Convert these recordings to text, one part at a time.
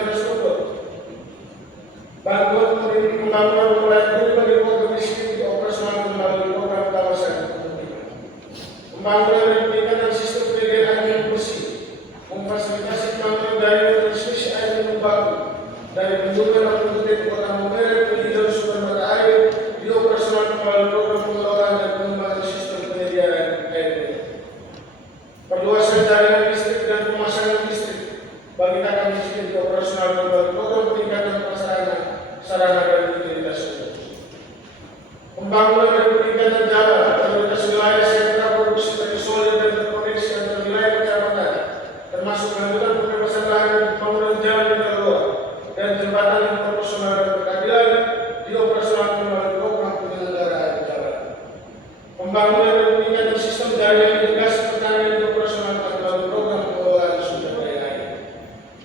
infrastruktur, bantuan pembangunan wilayah bagi warga miskin dioperasionalkan melalui program kawasan pemukiman, pembangunan dan peningkatan sistem penyediaan air minum bersih, memfasilitasi pembangunan daya transmisi air minum baku dari bendungan atau kutip kota Maumere penghijauan sumber mata air dioperasionalkan melalui program pengelolaan dan pengembangan sistem penyediaan air minum, perluasan jaringan listrik dan pemasangan listrik bagi kakak miskin dioperasionalkan melalui program peningkatan prasarana sarana dan utilitas umum, pembangunan dan peningkatan jalan prioritas wilayah sentra produksi bagi solid dan terkoneksi antar wilayah kecamatan, termasuk pengambilan pembebasan lahan dan pembangunan jalan yang terluar dan jembatan yang proporsional dan berkeadilan dioperasionalkan melalui program penyelenggaraan jalan, pembangunan dan peningkatan sistem jaringan irigasi pertanian dioperasionalkan melalui program pengelolaan sumber daya air,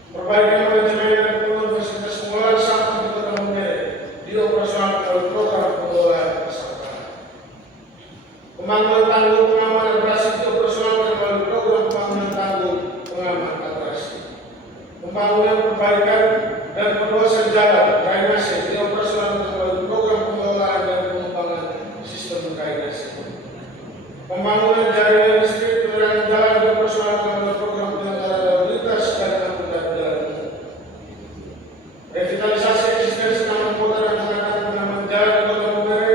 perbaikan manajemen dan pengelolaan fasilitas pengelolaan sampah di kota Maumere dioperasionalkan melalui program pengelolaan persampahan, pembangunan tanggul pengamanan abrasi dioperasionalkan melalui program pembangunan tanggul pengaman abrasi, pembangunan perbaikan dan perluasan jalan drainase dioperasionalkan melalui program pengelolaan dan pengembangan sistem drainase, pembangunan jaringan listrik penerangan jalan dioperasionalkan melalui program penyelenggaraan lalu lintas dan angkutan jalan umum, revitalisasi eksistensi taman kota dan penanaman penanaman jalan di kota Maumere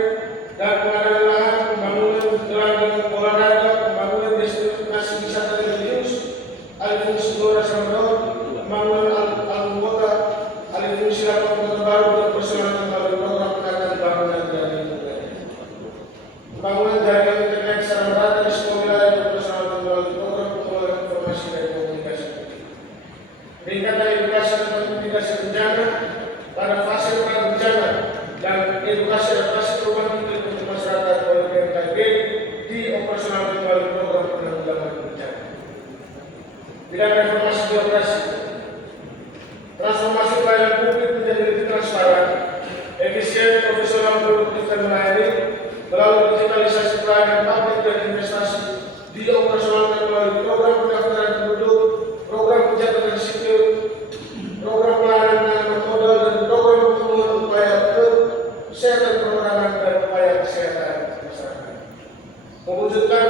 dan pengadaan lahan, pembangunan jalan dengan olahraga, pembangunan destinasi wisata religius, alih fungsi Gelora Salvador, pembangunan alun kota, alih fungsi lapangan kota baru dioperasionalkan melalui program penataan bangunan dan lingkungan, pembangunan jaringan internet secara merata di semua wilayah dioperasionalkan melalui program pengelolaan informasi dan komunikasi publik, peningkatan edukasi tentang mitigasi bencana pada fase pra-bencana dan edukasi adaptasi perubahan iklim untuk masyarakat oleh BMKG dioperasionalkan melalui program penanggulangan bencana, bidang reformasi birokrasi, transformasi pelayanan publik menjadi lebih transparan, efisien, profesional, produktif dan melayani melalui digitalisasi pelayanan publik dan investasi dioperasionalkan melalui program pendaftaran penduduk, program pencatatan sipil, program pelayanan penanaman modal dan program pemenuhan upaya kesehatan perorangan dan upaya kesehatan masyarakat, mewujudkan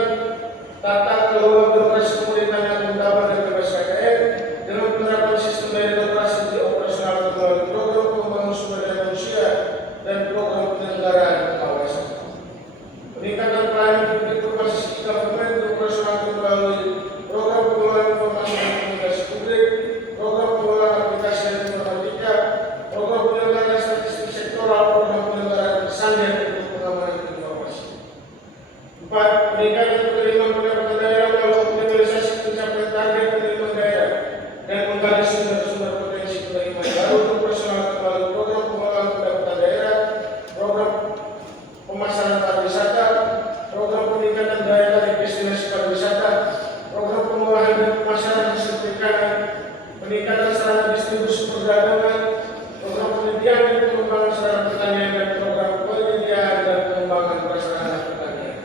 tata kelola birokrasi pemerintahan yang akuntabel dan bebas KKN dengan penerapan sistem daya birokrasi dioperasionalkan melalui program pengembangan sumber daya manusia dan program penyelenggaraan kawasan, peningkatan pelayanan publik berbasis e-government dioperasionalkan melalui program pengelolaan informasi dan komunikasi publik, program pengelolaan aplikasi dan informatika, program penyelenggaraan statistik sektoral, program penyelenggaraan pesantren untuk pengamanan informasi. 4. Peningkatan penerimaan pendapatan daerah melalui optimalisasi pencapaian target penerimaan daerah dan menggali sumber-sumber potensi penerimaan baru dioperasionalkan melalui program pengelolaan pendapatan daerah, program pemasaran pariwisata, program peningkatan daya tarik destinasi pariwisata, program pengolahan dan pemasaran hasil perikanan, peningkatan sarana distribusi perdagangan, program penyediaan dan pengembangan sarana pertanian dan program penyediaan dan pengembangan prasarana pertanian,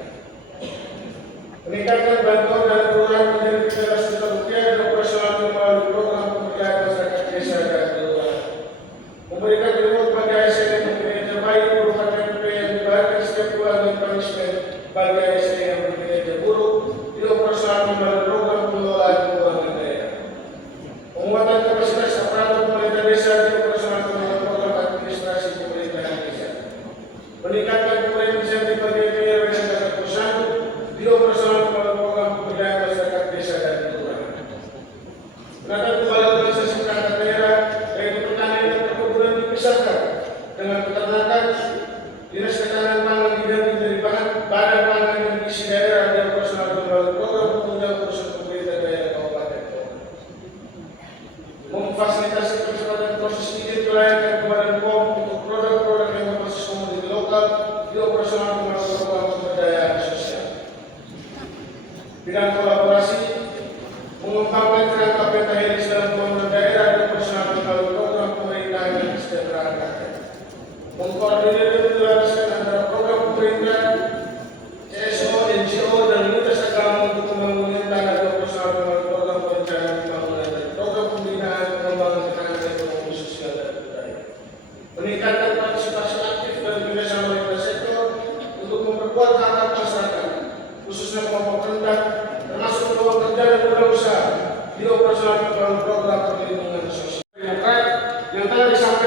peningkatan bantuan dan kelurahan menjadi 13 juta rupiah dioperasionalkan melalui program pemberdayaan masyarakat desa dan kelurahan, memberikan reward bagi ASN yang berkinerja baik berupa TPP yang dibayarkan setiap bulan dan punishment bagi ASN yang berkinerja buruk dioperasionalkan melalui program pengelolaan keuangan daerah, penguatan kapasitas aparatur pemerintah desa dioperasionalkan melalui program administrasi pemerintahan desa, peningkatan pemberian insentif bagi PRW dan dana posyandu dioperasionalkan melalui program pemberdayaan masyarakat desa dan kelurahan, penataan kembali organisasi perangkat daerah yaitu pertanian dan perkebunan dipisahkan dengan peternakan, dinas ketahanan pangan diganti dari badan pangan dan gizi daerah dioperasionalkan melalui program penunjang urusan pemerintah daerah kabupaten kota, memfasilitasi percepatan proses izin kelayakan ke Badan POM untuk produk-produk yang berbasis komoditi lokal dioperasionalkan melalui program pemberdayaan sosial, bidang kolaborasi, mengembangkan kerangka pentahelix dalam pembangunan daerah dioperasionalkan melalui program pemerintahan dan kesejahteraan rakyat, mengkoordinir dan menjelaskan antara program pemerintah, CSO, NGO dan lintas agama untuk pembangunan tanah dioperasionalkan melalui program perencanaan pembangunan dan program pembinaan pengembangan ketahanan ekonomi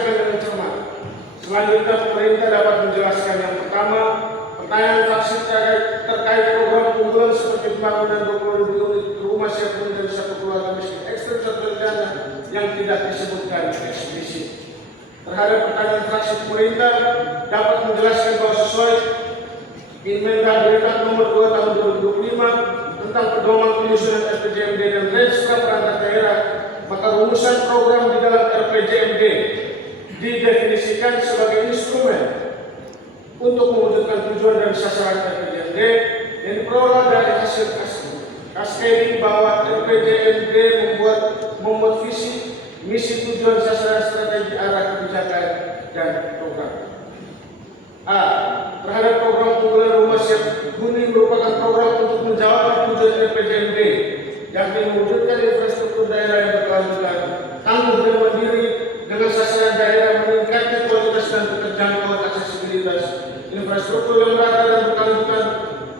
dilaksanakan dengan cermat. Selanjutnya pemerintah dapat menjelaskan yang pertama, pertanyaan fraksi terkait program unggulan seperti pembangunan 20.000 unit rumah siap huni dari satu keluarga miskin ekstrem sederhana yang tidak disebutkan eksplisit. Terhadap pertanyaan fraksi pemerintah dapat menjelaskan bahwa sesuai Inmendagri nomor 2 tahun 2025 tentang pedoman penyusunan RPJMD dan register perangkat daerah, maka rumusan program di dalam RPJMD didefinisikan sebagai instrumen untuk mewujudkan tujuan dan sasaran RPJMD yang diperoleh dari hasil cascading bahwa RPJMD membuat visi, misi, tujuan, sasaran, strategi, arah kebijakan dan program. A. Terhadap program unggulan rumah siap huni merupakan program untuk menjawab tujuan RPJMD, yakni mewujudkan infrastruktur daerah yang berkelanjutan, tangguh dan mandiri dengan sasaran daerah meningkatkan kualitas dan keterjangkauan aksesibilitas infrastruktur yang merata dan berkelanjutan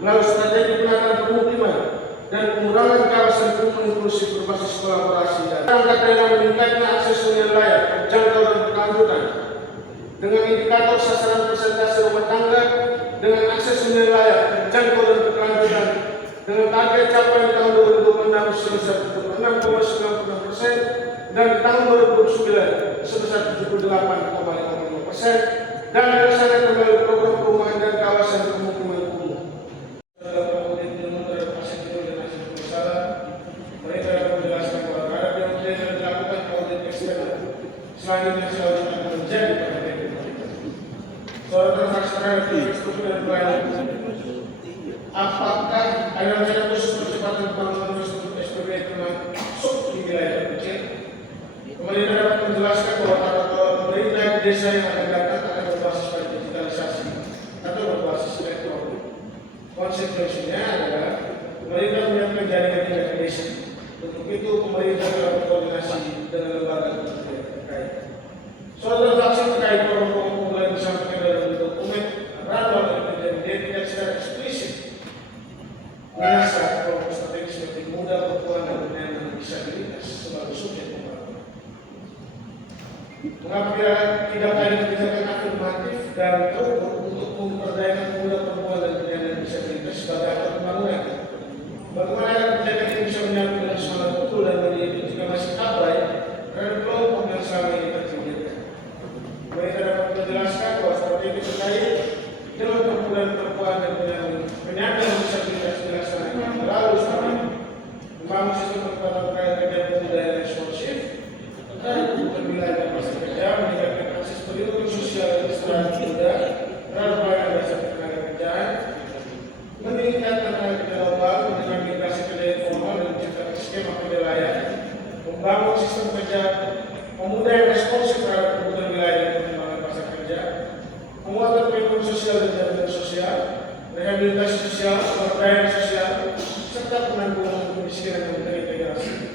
melalui strategi penataan permukiman dan pengurangan kawasan perumahan inklusif berbasis kolaborasi dan perangkat daerah meningkatkan akses hunian layak, terjangkau dan berkelanjutan dengan indikator sasaran persentase rumah tangga dengan akses hunian layak, terjangkau dan berkelanjutan dengan target capaian di tahun 2026 sebesar 76,96% dan di tahun 2029 sebesar 78,55% dan dilaksanakan melalui program perumahan dan kawasan pemukiman umum. Mereka dapat menjelaskan bahwa terhadap yang telah dilakukan audit eksternal selanjutnya akan menjadi perhatian kita. Soal transaksi terhadap infrastruktur dan pelayanan, apakah ada rencana khusus percepatan pembangunan infrastruktur SPB termasuk di wilayah terpencil? Pemerintah dapat menjelaskan bahwa pemerintah desa yang akan datang akan berbasis pada digitalisasi atau berbasis elektronik. Konsekuensinya adalah pemerintah menyiapkan jaringan internet desa. Untuk itu pemerintah telah berkoordinasi dengan lembaga terkait. Soal transaksi terkait program unggulan disampaikan dalam dokumen rapat RPJMD tidak secara eksplisit mengasah kelompok strategis seperti muda, perempuan, dan penyandang disabilitas sebagai subjek pembangunan. Mengapa tidak ada kebijakan afirmatif dan terukur untuk memperdayakan muda, perempuan, dan penyandang disabilitas sebagai aktor pembangunan? Bagaimana kebijakan ini bisa menyambut dengan semangat betul dan menjadi jika masih abai terhadap kelompok yang selama ini terpinggirkan? Mereka dapat menjelaskan bahwa strategi terkait dengan perempuan, perempuan, dan penyandang disabilitas dilaksanakan melalui strategi membangun sistem perkuatan terkait kerja pemuda yang responsif, terkait kebutuhan wilayah dan masa kerja, meningkatkan akses perlindungan sosial dan kesejahteraan muda terhadap pelayanan dasar tenaga kerjaan, meningkatkan tenaga kerja lokal dengan migrasi kerja informal dan menciptakan skema kerja layak, membangun sistem kerja pemuda yang responsif terhadap kebutuhan wilayah dan perkembangan pasar kerja, penguatan perlindungan sosial dan jaminan sosial, rehabilitasi sosial, pemberdayaan sosial, serta penanggulangan kemiskinan yang terintegrasi.